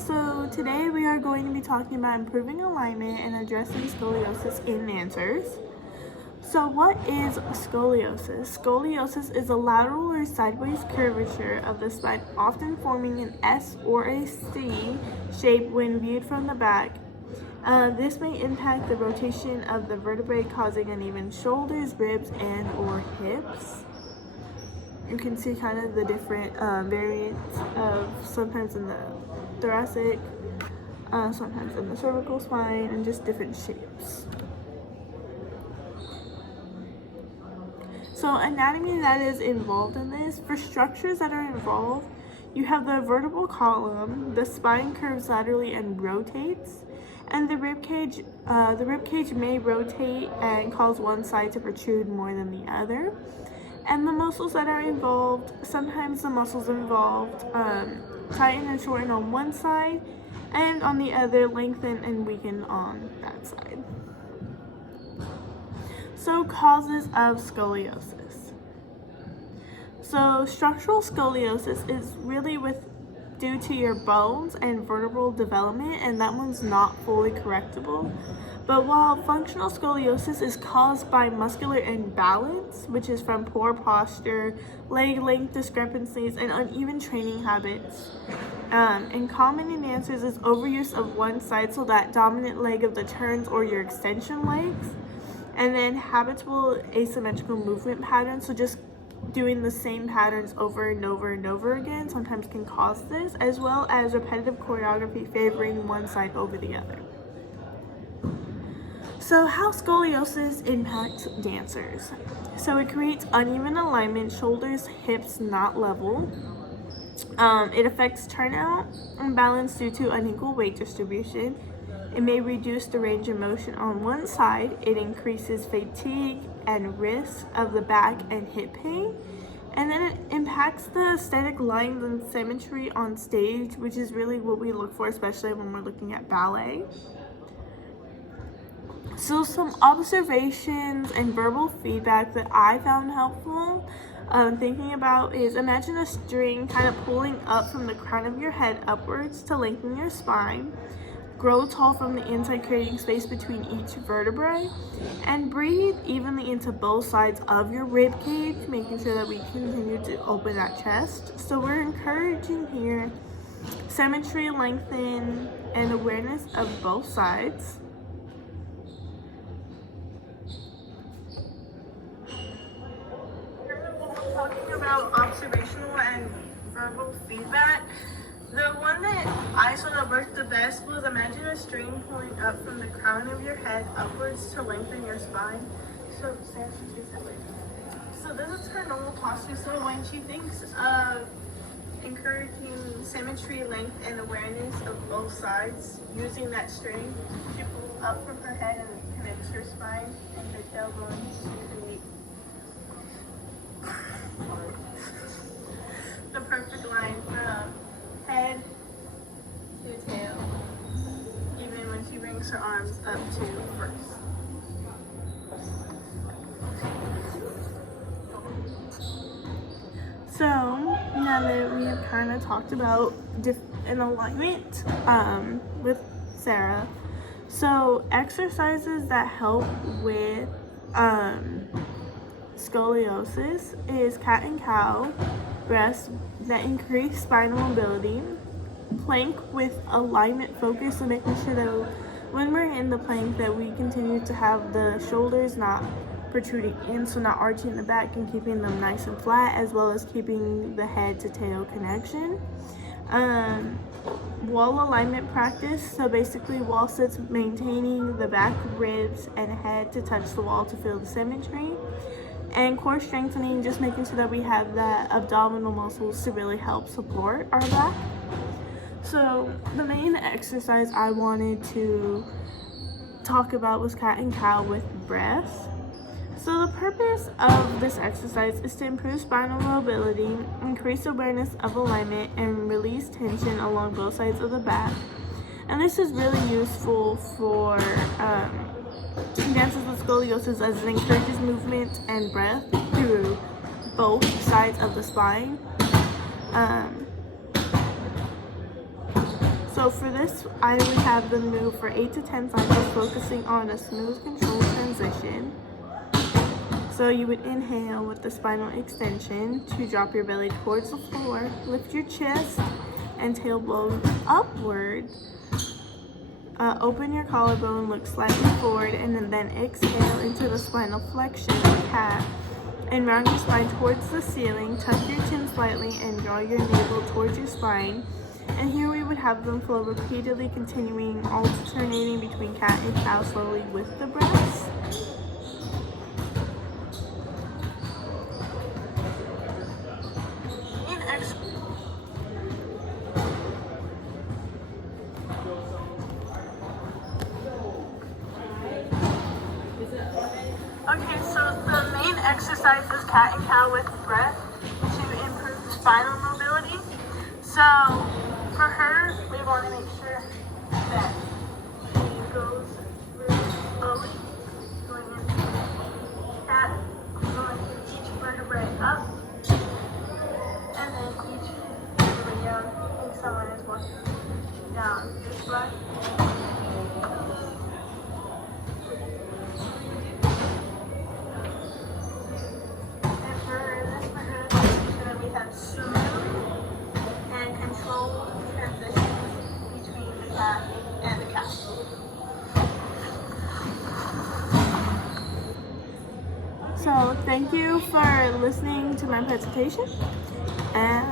so today we are going to be talking about improving alignment and addressing scoliosis in dancers. So what is scoliosis? Scoliosis is a lateral or sideways curvature of the spine, often forming an S or a C shape when viewed from the back. This may impact the rotation of the vertebrae, causing uneven shoulders, ribs, and or hips. You can see kind of the different variants of sometimes in the thoracic, sometimes in the cervical spine, and just different shapes. So anatomy that is involved in this, for structures that are involved, you have the vertebral column, the spine curves laterally and rotates, and the rib cage may rotate and cause one side to protrude more than the other. And the muscles that are involved, sometimes the muscles involved tighten and shorten on one side, and on the other lengthen and weaken on that side. So causes of scoliosis. So structural scoliosis is really due to your bones and vertebral development, and that one's not fully correctable. But while functional scoliosis is caused by muscular imbalance, which is from poor posture, leg length discrepancies, and uneven training habits, and common in dancers is overuse of one side, so that dominant leg of the turns or your extension legs, and then habitual asymmetrical movement patterns, so just doing the same patterns over and over and over again sometimes can cause this, as well as repetitive choreography favoring one side over the other. So how scoliosis impacts dancers. So it creates uneven alignment, shoulders, hips not level. It affects turnout and balance due to unequal weight distribution. It may reduce the range of motion on one side. It increases fatigue and risk of the back and hip pain. And then it impacts the aesthetic lines and symmetry on stage, which is really what we look for, especially when we're looking at ballet. So some observations and verbal feedback that I found helpful thinking about is, imagine a string kind of pulling up from the crown of your head upwards to lengthen your spine. Grow tall from the inside, creating space between each vertebrae, and breathe evenly into both sides of your rib cage, making sure that we continue to open that chest. So we're encouraging here symmetry, lengthen, and awareness of both sides. Talking about observational and verbal feedback, the one that I saw that worked the best was, imagine a string pulling up from the crown of your head upwards to lengthen your spine. So Sarah, face that way. So this is her normal posture. So when she thinks of encouraging symmetry, length, and awareness of both sides, using that string, she pulls up from her head and connects her spine and her tailbone to create the perfect line from head to tail, even when she brings her arms up to first. So now that we have kind of talked about an alignment with Sarah, so exercises that help with scoliosis is cat and cow, breaths that increase spinal mobility, plank with alignment focus, so making sure that when we're in the plank that we continue to have the shoulders not protruding in, so not arching the back and keeping them nice and flat, as well as keeping the head to tail connection. Wall alignment practice, so basically wall sits, maintaining the back, ribs, and head to touch the wall to feel the symmetry. And core strengthening, just making sure that we have the abdominal muscles to really help support our back. So the main exercise I wanted to talk about was cat and cow with breath. So the purpose of this exercise is to improve spinal mobility, increase awareness of alignment, and release tension along both sides of the back. And this is really useful for dancers with scoliosis, as it encourages movement and breath through both sides of the spine. So for this, I would have them move for 8 to 10 cycles, focusing on a smooth, controlled transition. So you would inhale with the spinal extension to drop your belly towards the floor, lift your chest and tailbone upward. Open your collarbone, look slightly forward, and then exhale into the spinal flexion, cat, and round your spine towards the ceiling. Tuck your chin slightly and draw your navel towards your spine. And here we would have them flow repeatedly, continuing alternating between cat and cow slowly with the breaths. Okay, so the main exercise is cat and cow with breath to improve spinal mobility. So for her, we want to make sure that she goes really slowly, going into cat, going to each vertebrae up, and then each vertebrae down. I think someone is walking down this way. So thank you for listening to my presentation, and